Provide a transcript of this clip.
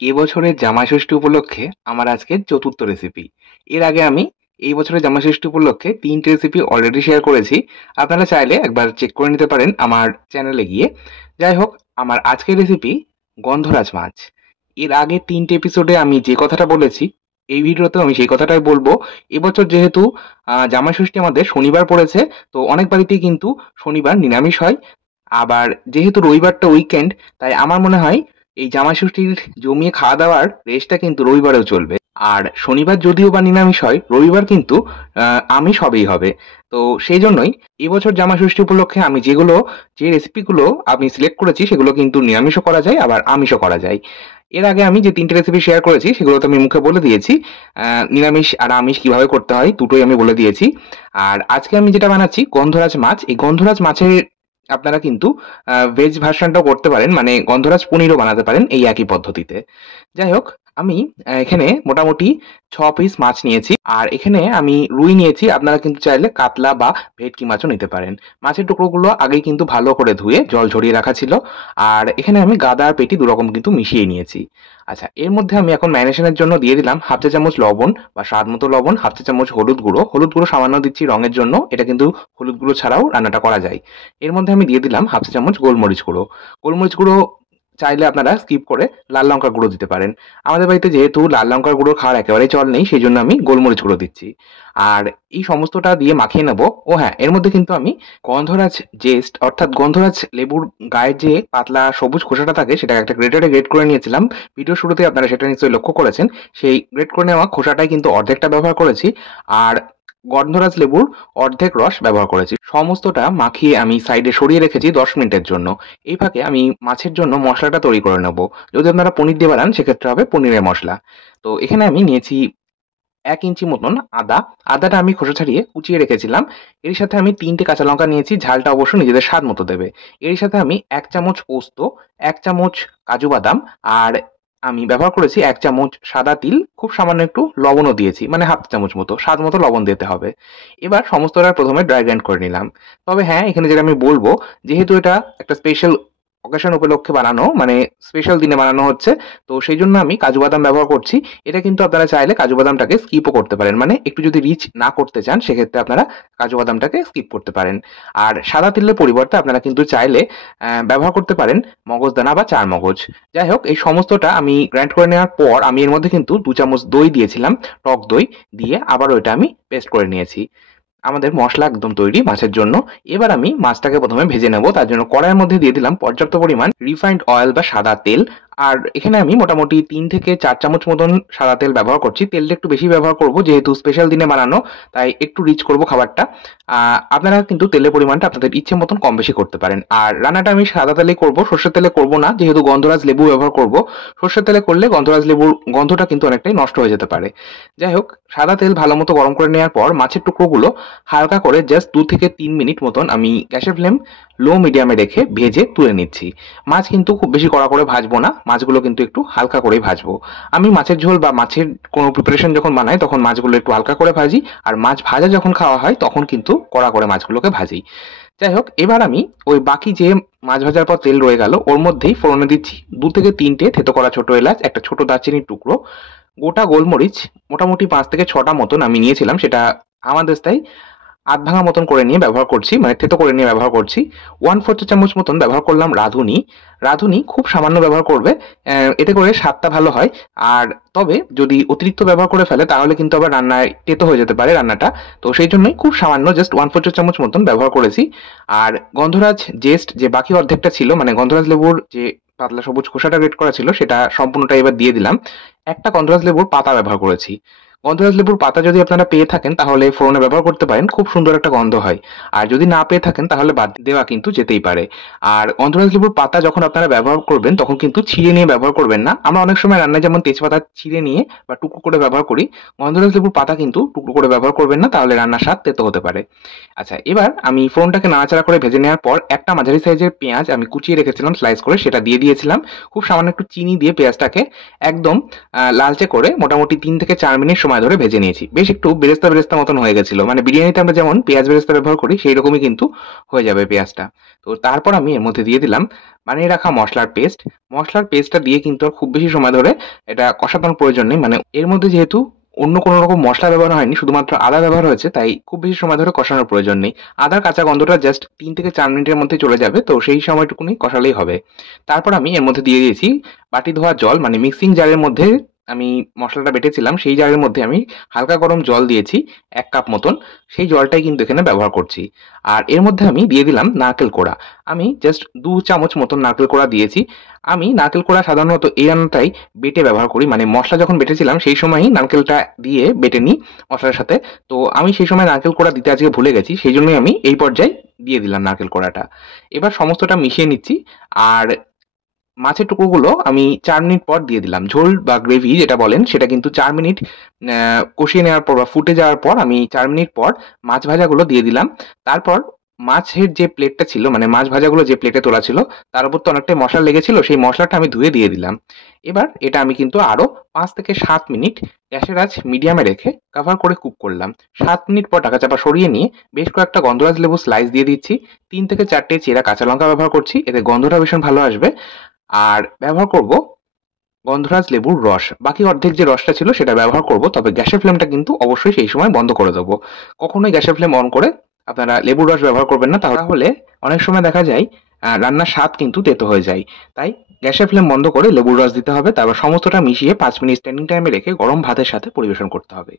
এবছরের জামাইষষ্ঠী উপলক্ষে আমার আজকের চতুর্থ রেসিপি। এর আগে আমি এই বছরের জামাইষষ্ঠী উপলক্ষে ৩ টে রেসিপি অলরেডি শেয়ার করেছি। আপনারা চাইলে একবার চেক করে নিতে পারেন আমার চ্যানেলে গিয়ে। যাই হোক, আমার আজকের রেসিপি গন্ধরাজ মাছ। এর আগের ৩ টে এপিসোডে আমি যে কথাটা বলেছি, এই ভিডিওতেও আমি সেই কথাটাই বলব। এবছর যেহেতু জামাইষষ্ঠী আমাদের শনিবার পড়েছে, তো অনেক বাড়িতেই কিন্তু শনিবার নিরামিষ হয়। আবার যেহেতু রবিবারটা উইকেন্ড, তাই আমার মনে হয় এই জামাইষষ্ঠীর জমিয়ে খাওয়া-দাওয়ার রেসটা কিন্তু রবিবারেও চলবে। আর শনিবার যদিও বা নিরামিষ হয়, রবিবার কিন্তু আমিষ হবেই হবে। তো সেই জন্যই এবছর জামাইষষ্ঠী উপলক্ষে আমি যে রেসিপিগুলো আমি সিলেক্ট করেছি সেগুলো কিন্তু নিরামিষও করা যায় আবার আমিষও করা যায়। এর আগে আমি যে ৩ টে রেসিপি শেয়ার করেছি সেগুলো তো আমি মুখে বলে দিয়েছি। নিরামিষ আর আমিষ কিভাবে করতে হয় দুটোই আমি বলে দিয়েছি। আর আজকে আমি যেটা বানাচ্ছি গন্ধরাজ মাছ। এই গন্ধরাজ মাছের আপনারা কিন্তু ভেজ ভার্সনটাও করতে পারেন, মানে গন্ধরাজ পনিরও বানাতে পারেন এই একই পদ্ধতিতে। যাই হোক, আমি এখানে মোটামুটি ৬ পিস মাছ নিয়েছি। আর এখানে আমি রুই নিয়েছি। আপনারা কিন্তু চাইলে কাতলা বা ভেটকি মাছও নিতে পারেন। মাছের টুকরোগুলো আগেই কিন্তু ভালো করে ধুয়ে জল ঝরিয়ে রাখা ছিল। আর এখানে আমি গাদা আর পেটি দুরকম কিন্তু মিশিয়ে নিয়েছি। আচ্ছা, এর মধ্যে আমি এখন ম্যারিনেশনের জন্য দিয়ে দিলাম হাফ চা চামচ লবণ বা স্বাদ মতো লবণ, হাফ চা চামচ হলুদ গুঁড়ো। হলুদ গুঁড়ো সামান্য দিচ্ছি রঙের জন্য। এটা কিন্তু হলুদ গুঁড়ো ছাড়াও রান্নাটা করা যায়। এর মধ্যে আমি দিয়ে দিলাম হাফ চা চামচ গোলমরিচ গুঁড়ো। গোলমরিচ গুঁড়ো চাইলে আপনারা স্কিপ করে লাল লঙ্কার গুঁড়ো দিতে পারেন। আমাদের বাড়িতে যেহেতু লাল লঙ্কার গুঁড়ো খাওয়ার একেবারেই চল নেই, সেই জন্য আমি গোলমরিচ গুঁড়ো দিচ্ছি। আর এই সমস্তটা দিয়ে মাখিয়ে নেব। ও হ্যাঁ, এর মধ্যে কিন্তু আমি গন্ধরাজ জেস্ট অর্থাৎ গন্ধরাজ লেবুর গায়ের যে পাতলা সবুজ খোসাটা থাকে সেটা একটা গ্রেটারে গ্রেট করে নিয়েছিলাম। ভিডিও শুরুতে আপনারা সেটা নিশ্চয়ই লক্ষ্য করেছেন। সেই গ্রেট করে নেওয়া খোসাটাই কিন্তু অর্ধেকটা ব্যবহার করেছি। আর গন্ধরাজ লেবুর অর্ধেক রস ব্যবহার করেছি। সমস্তটা মাখিয়ে আমি সাইডে সরিয়ে রেখেছি ১০ মিনিটের জন্য। এই ফাঁকে আমি মাছের জন্য মশলাটা তৈরি করে নেব। যদি আপনারা পনির দিয়ে বানান সেক্ষেত্রে হবে পনিরের মশলা। তো এখানে আমি নিয়েছি ১ ইঞ্চি মতন আদা। আদাটা আমি খোসা ছাড়িয়ে কুচিয়ে রেখেছিলাম। এর সাথে আমি ৩ টে কাঁচা লঙ্কা নিয়েছি। ঝালটা অবশ্য নিজেদের স্বাদ মতো দেবে। এর সাথে আমি ১ চামচ পোস্ত, ১ চামচ কাজু বাদাম আর আমি ব্যবহার করেছি ১ চামচ সাদা তিল, খুব সামান্য একটু লবণও দিয়েছি। মানে হাফ চামচ মতো। স্বাদ মতো লবণ দিতে হবে। এবার সমস্তটা ১ম এ ড্রাই গ্রাইন্ড করে নিলাম। তবে হ্যাঁ, এখানে যেটা আমি বলব, যেহেতু এটা একটা স্পেশাল অকেশন উপলক্ষে বানানো, মানে স্পেশাল দিনে বানানো হচ্ছে, তো সেইজন্য আমি কাজু বাদাম ব্যবহার করছি। এটা কিন্তু আপনারা চাইলে কাজু বাদামটাকে স্কিপও করতে পারেন। মানে একটু যদি রিচ না করতে চান সেক্ষেত্রে আপনারা কাজু বাদামটাকে স্কিপ করতে পারেন। আর সাদা তিলের পরিবর্তে আপনারা কিন্তু চাইলে ব্যবহার করতে পারেন মগজদানা বা চারমগজ। যাই হোক, এই সমস্তটা আমি গ্রাইন্ড করে নেওয়ার পর আমি এর মধ্যে কিন্তু ২ চামচ দই দিয়েছিলাম, টক দই দিয়ে আবারও এটা আমি পেস্ট করে নিয়েছি। আমাদের মসলা একদম তৈরি মাছের জন্য। এবার আমি মাছটাকে ১ম এ ভেজে নেব। তার জন্য কড়াইয়ের মধ্যে দিয়ে দিলাম পর্যাপ্ত পরিমাণ রিফাইন্ড অয়েল বা সাদা তেল। আর এখানে আমি মোটামুটি ৩ থেকে ৪ চামচ মতন সাদা তেল ব্যবহার করছি। তেলটা একটু বেশি ব্যবহার করব যেহেতু স্পেশাল দিনে বানানো, তাই একটু রিচ করব খাবারটা। আপনারা কিন্তু তেলের পরিমাণটা আপনাদের ইচ্ছে মতন কম বেশি করতে পারেন। আর রান্নাটা আমি সাদা তেলেই করব, সর্ষের তেলে করব না, যেহেতু গন্ধরাজ লেবু ব্যবহার করব। সর্ষের তেলে করলে গন্ধরাজ লেবুর গন্ধটা কিন্তু অনেকটাই নষ্ট হয়ে যেতে পারে। যাই হোক, সাদা তেল ভালো মতো গরম করে নেওয়ার পর মাছের টুকরোগুলো হালকা করে জাস্ট ২ থেকে ৩ মিনিট মতন আমি গ্যাসের ফ্লেম লো মিডিয়ামে রেখে ভেজে তুলে নিচ্ছি। মাছ কিন্তু খুব বেশি কড়া করে ভাজবো না, মাছগুলো কিন্তু একটু হালকা করেই ভাজবো। আমি মাছের ঝোল বা মাছের কোনো প্রিপারেশন যখন বানাই তখন মাছগুলো একটু হালকা করে ভাজি, আর মাছ ভাজা যখন খাওয়া হয় তখন কিন্তু কড়া করে মাছগুলোকে ভাজি। যাই হোক, এবার আমি ওই বাকি যে মাছ ভাজার পর তেল রয়ে গেল ওর মধ্যেই ফোড়নে দিচ্ছি ২ থেকে ৩ টে থেতো করা ছোট এলাচ, একটা ছোট দারচিনির টুকরো, গোটা গোলমরিচ মোটামুটি ৫ থেকে ৬টা মতন আমি নিয়েছিলাম। সেটা আমাদের তাই আধ ভাঙা মতন করে নিয়ে ব্যবহার করছি, মানে থেতো করে নিয়ে ব্যবহার করছি। 1/4 চা চামচ মতন ব্যবহার করলাম রাঁধুনি। রাঁধুনি খুব সামান্য ব্যবহার করবে, এতে করে স্বাদটা ভালো হয়। আর তবে যদি অতিরিক্ত ব্যবহার করে ফেলে তাহলে কিন্তু আবার রান্নায় তেতো হয়ে যেতে পারে রান্নাটা। তো সেই জন্যই খুব সামান্য জাস্ট 1/4 চা চামচ মতন ব্যবহার করেছি। আর গন্ধরাজ জেস্ট যে বাকি অর্ধেকটা ছিল, মানে গন্ধরাজ লেবুর যে পাতলা সবুজ খোসাটা গ্রেট করা ছিল সেটা সম্পূর্ণটা এবার দিয়ে দিলাম। একটা গন্ধরাজ লেবুর পাতা ব্যবহার করেছি। গন্ধরাজ লেবুর পাতা যদি আপনারা পেয়ে থাকেন তাহলে ফোড়নে ব্যবহার করতে পারেন, খুব সুন্দর একটা গন্ধ হয়। আর যদি না পেয়ে থাকেন তাহলে বাদ দেওয়া কিন্তু যেতেই পারে। আর গন্ধরাজ লেবুর পাতা যখন আপনারা ব্যবহার করবেন তখন কিন্তু ছিঁড়ে নিয়ে ব্যবহার করবেন না। আমরা অনেক সময় রান্নায় যেমন তেজপাতা ছিঁড়ে নিয়ে বা টুকরো করে ব্যবহার করি, গন্ধরাজ লেবুর পাতা কিন্তু টুকরো করে ব্যবহার করবেন না, তাহলে রান্নার স্বাদ তেতো হতে পারে। আচ্ছা, এবার আমি ফোড়নটাকে নাড়াচাড়া করে ভেজে নেওয়ার পর একটা মাঝারি সাইজের পেঁয়াজ আমি কুচিয়ে রেখেছিলাম স্লাইস করে, সেটা দিয়ে দিয়েছিলাম। খুব সামান্য একটু চিনি দিয়ে পেঁয়াজটাকে একদম লালচে করে মোটামুটি ৩ থেকে ৪ মিনিট সময় সময় ধরে ভেজে নিয়েছি। বেশ একটু বেরেস্তা বেরেস্তা মতন হয়ে গেছিল, মানে বিরিয়ানিতে আমরা যেমন পেঁয়াজ বেরেস্তা ব্যবহার করি সেই রকমই কিন্তু হয়ে যাবে পেঁয়াজটা। তো তারপর আমি এর মধ্যে দিয়ে দিলাম বানিয়ে রাখা মশলার পেস্ট। মশলার পেস্টটা দিয়ে কিন্তু আর খুব বেশি সময় ধরে এটা কষানোর প্রয়োজন নেই, মানে এর মধ্যে যেহেতু অন্য কোনো রকম মশলা ব্যবহার হয়নি, শুধুমাত্র আদা ব্যবহার হয়েছে, তাই খুব বেশি সময় ধরে কষানোর প্রয়োজন নেই। আদার কাঁচা গন্ধটা জাস্ট 3 থেকে 4 মিনিটের মধ্যে চলে যাবে, তো সেই সময়টুকুনি কষালেই হবে। তারপর আমি এর মধ্যে দিয়ে দিয়েছি বাটি ধোয়া জল, মানে মিক্সিং জারের মধ্যে আমি মশলাটা বেটেছিলাম সেই জারের মধ্যে আমি হালকা গরম জল দিয়েছি 1 কাপ মতন। সেই জলটাই কিন্তু এখানে ব্যবহার করছি। আর এর মধ্যে আমি দিয়ে দিলাম নারকেল কোড়া। আমি জাস্ট 2 চামচ মতন নারকেল কোড়া দিয়েছি। আমি নারকেল কোড়া সাধারণত এই রান্নাটাই বেটে ব্যবহার করি, মানে মশলা যখন বেটেছিলাম সেই সময়ই নারকেলটা দিয়ে বেটে নিই মশলার সাথে। তো আমি সেই সময় নারকেল কোড়া দিতে আজকে ভুলে গেছি, সেই জন্যই আমি এই পর্যায়ে দিয়ে দিলাম নারকেল কোড়াটা। এবার সমস্তটা মিশিয়ে নিচ্ছি। আর মাছের টুকরোগুলো আমি 4 মিনিট পর দিয়ে দিলাম। ঝোল বা গ্রেভি যেটা বলেন সেটা কিন্তু 4 মিনিট কষিয়ে নেওয়ার পর বা ফুটে যাওয়ার পর আমি 4 মিনিট পর মাছ ভাজাগুলো দিয়ে দিলাম। তারপর মাছের যে প্লেটটা ছিল, মানে মাছ ভাজাগুলো যে প্লেটে তোলা ছিল তার উপর তো অনেকটাই মসলা লেগেছিল, সেই মসলাটা আমি ধুয়ে দিয়ে দিলাম। এবার এটা আমি কিন্তু আরো 5 থেকে 7 মিনিট গ্যাসের আঁচ মিডিয়ামে রেখে কভার করে কুক করলাম। 7 মিনিট পর ঢাকা চাপা সরিয়ে নিয়ে বেশ কয়েকটা গন্ধরাজ লেবু স্লাইস দিয়ে দিচ্ছি। 3 থেকে 4টে চেরা কাঁচা লঙ্কা ব্যবহার করছি, এতে গন্ধটা ভীষণ ভালো আসবে। আর ব্যবহার করব গন্ধরাজ লেবুর রস। বাকি অর্ধেক যে রসটা ছিল সেটা ব্যবহার করব, তবে গ্যাসের ফ্লেমটা কিন্তু অবশ্যই সেই সময় বন্ধ করে দেবো। কখনোই গ্যাসের ফ্লেম অন করে আপনারা লেবুর রস ব্যবহার করবেন না, তাহলে অনেক সময় দেখা যায় রান্নার স্বাদ কিন্তু তেতো হয়ে যায়। তাই গ্যাসের ফ্লেম বন্ধ করে লেবুর রস দিতে হবে, তারপর সমস্তটা মিশিয়ে 5 মিনিট স্ট্যান্ডিং টাইমে রেখে গরম ভাতের সাথে পরিবেশন করতে হবে।